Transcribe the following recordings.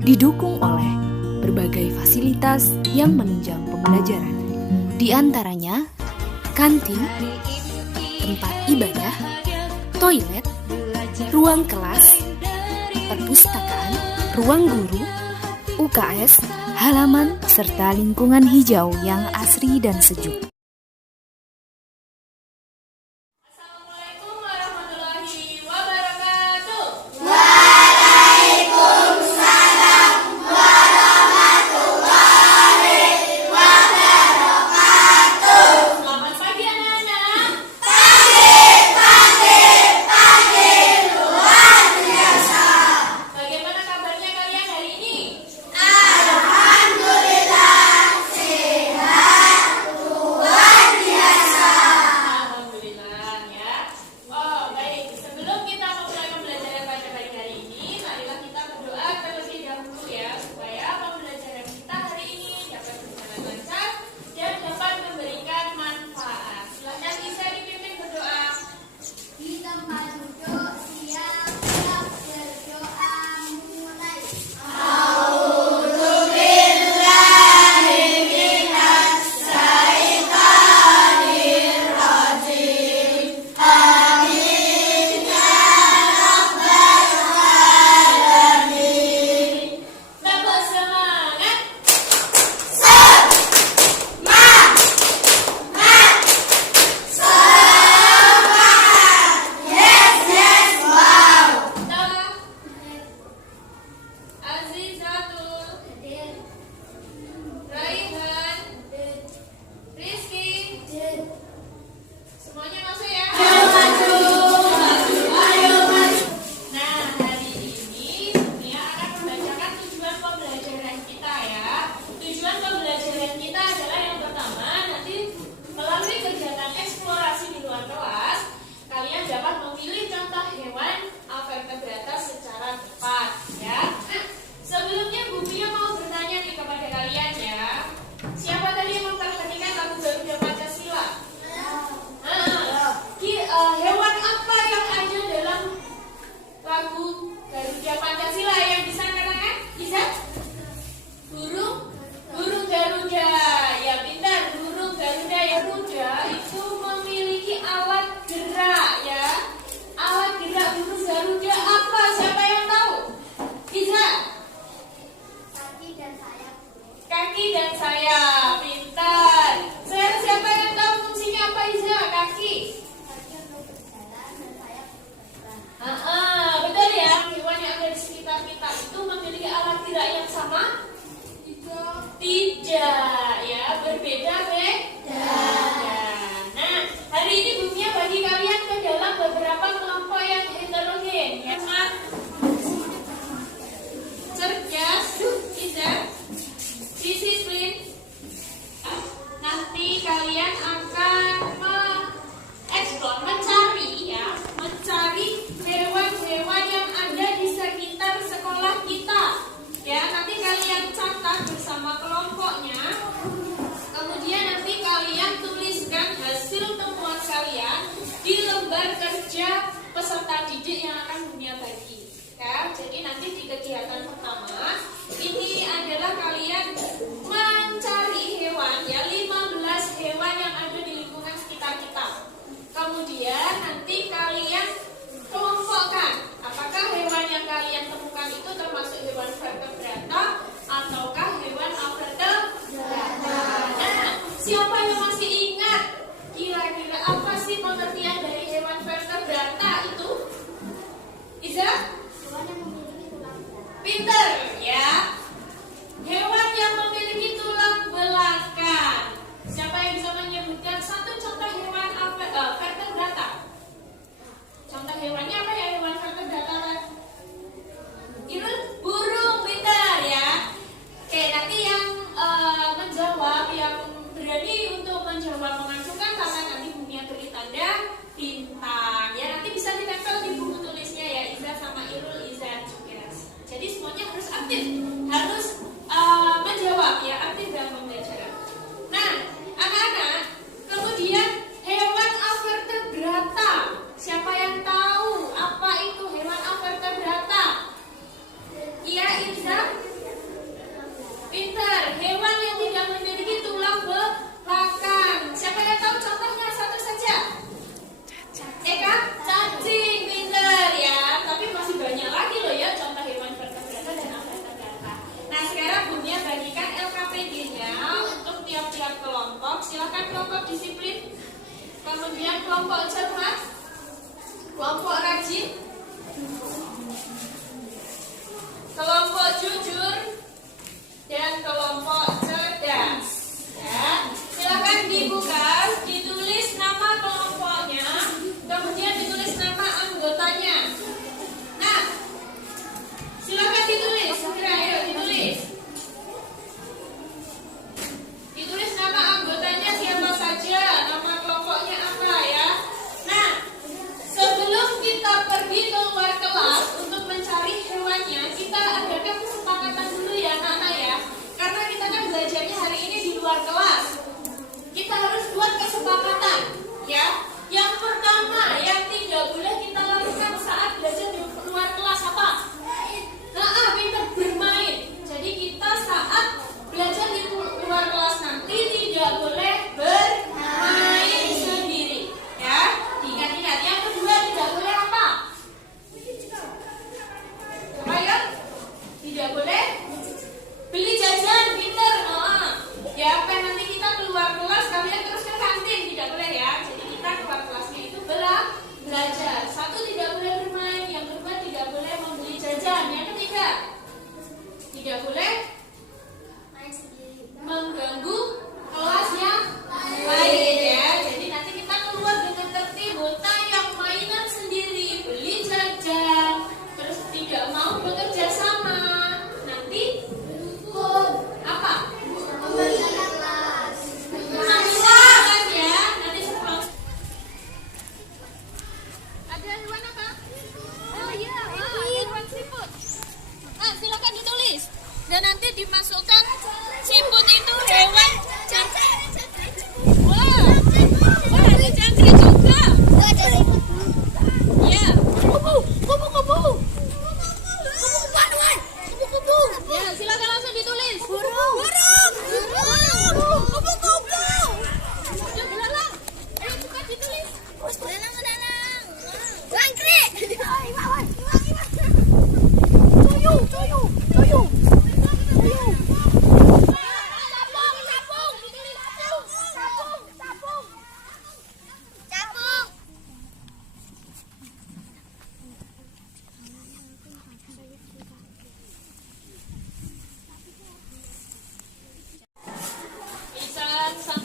didukung oleh berbagai fasilitas yang menunjang pembelajaran. Di antaranya kantin, tempat ibadah, toilet, ruang kelas, perpustakaan, ruang guru, UKS, halaman, serta lingkungan hijau yang asri dan sejuk. Assalamualaikum warahmatullahi wabarakatuh. Waalaikumsalam warahmatullahi wabarakatuh. Selamat pagi anak-anak. Pagi, luar biasa. Bagaimana kabarnya kalian hari ini? Alhamdulillah, sehat, luar biasa. Alhamdulillah ya. Oh baik, sebelum kita memulai pembelajaran pada pagi hari ini, marilah kita berdoa terlebih dahulu ya, supaya pembelajaran kita hari ini dapat berjalan lancar dan dapat memberikan manfaat. Silakan Isa dipimpin berdoa. Di tempat duduk, siap-siap berdoa mulai. Dapat semangat. Tolong. Azizatul, Raihan, Rizky, semuanya masuk ya. Nah, hari ini Dunia akan membacakan tujuan pembelajaran kita ya. Tujuan pembelajaran kita adalah yang pertama, nanti melalui kegiatan eksplorasi di luar kelas, kalian dapat memilih contoh hewan vertebrata secara tepat ya. Nah, sebelumnya Bu Pia mau bertanya nih kepada kalian ya. Siapa tadi yang memperhatikan lagu Garuda Pancasila? Hewan apa yang ada dalam lagu Garuda Pancasila yang bisa katakan? Bisa? Burung Garuda. Ya pintar, burung Garuda itu memiliki alat gerak ya. Alat gerak burung Garuda apa? Siapa yang tahu? Bisa? Kaki dan sayap. Pintar. Siapa yang tahu fungsinya apa Iza? Kaki. Betul ya. Hewan yang ada di sekitar kita itu memiliki alat gerak yang sama? Tidak. Ya, berbeda beda. Nah, hari ini Bumia bagi kalian ke dalam beberapa kelompok yang heterogen. Ya, cerdas, Iza, disiplin. Nanti kalian akan mencari hewan-hewan yang ada di sekitar sekolah kita. Ya, nanti kalian catat bersama kelompoknya. Kemudian nanti kalian tuliskan hasil temuan kalian di lembar kerja peserta didik yang akan Dunia bagi. Ya, jadi nanti di kegiatan pertama ini adalah kalian mencari hewan ya, 15 hewan yang ada di lingkungan sekitar kita. Kemudian nanti kalian kelompokkan apakah hewan yang kalian temukan itu termasuk hewan vertebrata ataukah hewan avertebrata. Nah, siapa yang masih ingat kira-kira apa sih pengertian dari hewan vertebrata itu? Iza? Pinter ya. Hewan yang memiliki tulang belakang. Siapa yang bisa menyebutkan satu contoh hewan vertebrata? Contoh hewannya apa ya, hewan vertebrata? Itu burung. Pintar ya. Oke, nanti yang menjawab, yang berani untuk menjawab mengajukan kata nanti Bumia beri tanda bintang ya. Nanti bisa ditempel di buku tulisnya ya, Iza sama Irul, Iza juga. Jadi semuanya harus aktif, harus menjawab ya, aktif dalam pembelajaran. Nah, anak-anak, kemudian hewan avertebrata. Siapa yang tahu apa itu hewan avertebrata? Iya, Iza?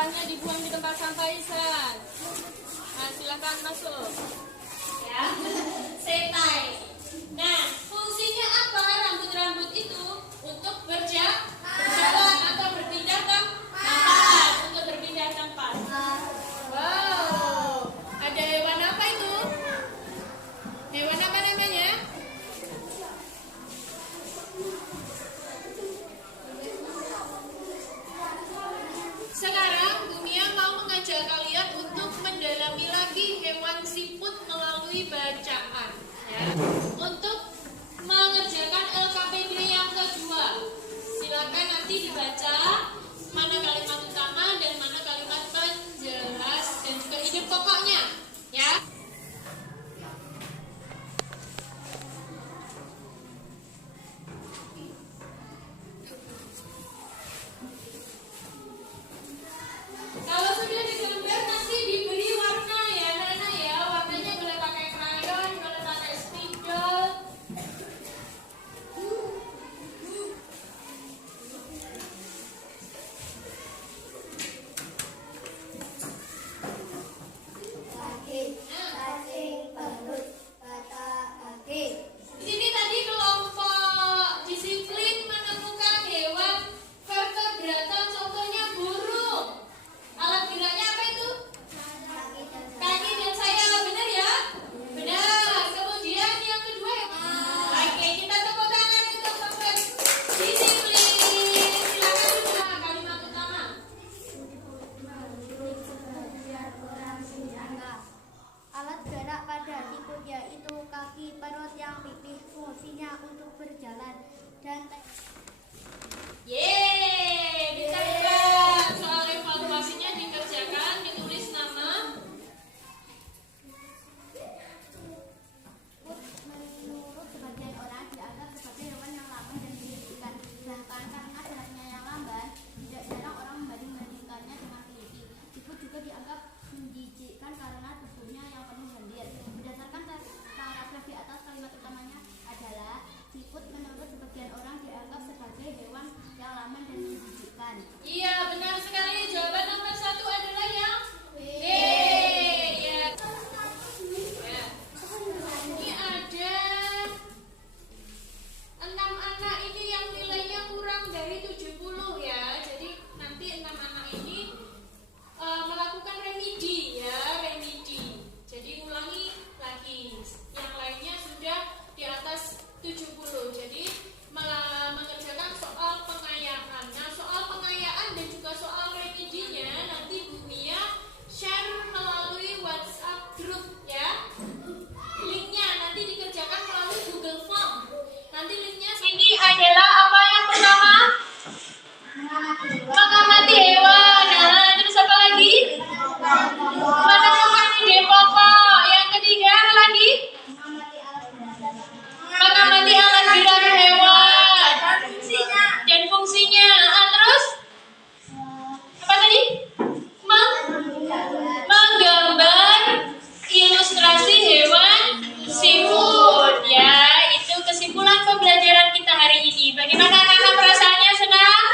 sampahnya dibuang di tempat sampah Ihsan. Nah, silakan masuk. Ya, setai. Nah, fungsinya apa rambut-rambut itu? Untuk berjalan atau berpindah tempat. Untuk berpindah tempat. Wow, ada hewan apa itu? Hewan apa namanya? Sekarang Bumia mau mengajak kalian untuk mendalami lagi hewan siput melalui bacaan, ya. Untuk mengerjakan LKPD yang kedua, silakan nanti dibaca mana kalimat utama dan mana kalimat penjelas dan juga ide pokoknya, ya. Kalau sudah digambar nanti diberi warna ya anak-anak ya. Warnanya boleh pakai krayon, boleh pakai spidol. Kaki, perut, mata, kaki. Di sini tadi kelompok disiplin menemukan hewan vertebrata, contohnya burung. Alat geraknya apa itu? Kaki dan sayap, benar ya? Benar. Kemudian yang kedua, oke, kita tepuk tangan untuk kelompok disiplin. Silakan juga kalimat utama. Alat gerak pada tikus yaitu kaki, perut yang pipih, fungsinya untuk berjalan dan Yeay, bisa juga soal evaluasinya dikerjakan, ditulis nama. menurut sebagian orang dianggap sebagai hewan yang lamban dan menjijikkan. Bahkan karena jaraknya yang lamban, tidak jarang orang membanding-bandingkannya dengan keliti. Siput juga dianggap menjijikkan karena tubuhnya yang penuh lendir. Berdasarkan paragraf di atas, kalimat utamanya adalah siput menurut sebagian orang dianggap sebagai hewan yang lamban dan menjijikkan. Iya, benar sekali. Jawaban nomor 1 adalah yang B. Ya. Ya. Ini ada 6 anak ini yang nilainya kurang dari 70 ya. Jadi nanti 6 anak ini melakukan remedi ya, remedi. Jadi ulangi lagi. Yang lainnya sudah di atas 70. Jadi mengerjakan soal pengayaan. Nah, soal pengayaan dan juga soal remedinya nanti Bu Mia share melalui WhatsApp group ya. Linknya nanti dikerjakan melalui Google Form. Nanti linknya ini adalah apa yang pertama? Mengamati hewan. Nah, terus apa lagi? Menemukan ide pokok. Yang ketiga apa lagi? Mengamati alat gerak hewan dan fungsinya. Terus apa tadi? Menggambar ilustrasi hewan siput. Ya, itu kesimpulan pembelajaran kita hari ini. Bagaimana anak-anak perasaannya, senang?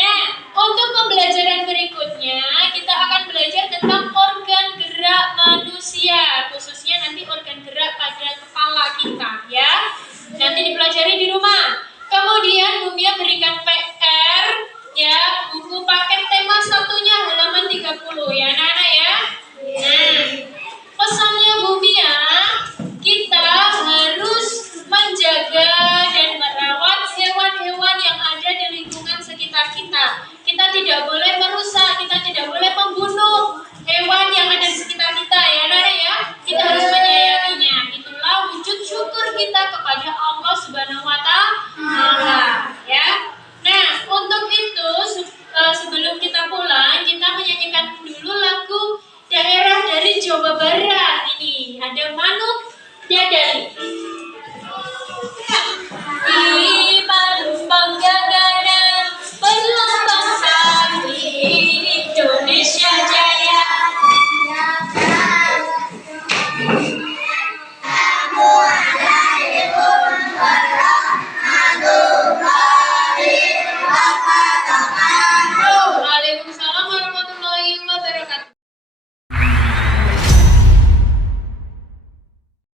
Nah, untuk pembelajaran berikutnya kita akan belajar tentang organ gerak manusia, khususnya nanti organ gerak pada kepala kita ya. Nanti dipelajari di rumah. Kemudian Bumia berikan PR ya, buku paket tema satunya halaman 30 ya anak-anak ya. Nah, pesannya Bumia, kita harus menjaga dan merawat hewan-hewan yang ada di lingkungan sekitar kita. Kita tidak boleh merusak, kita tidak boleh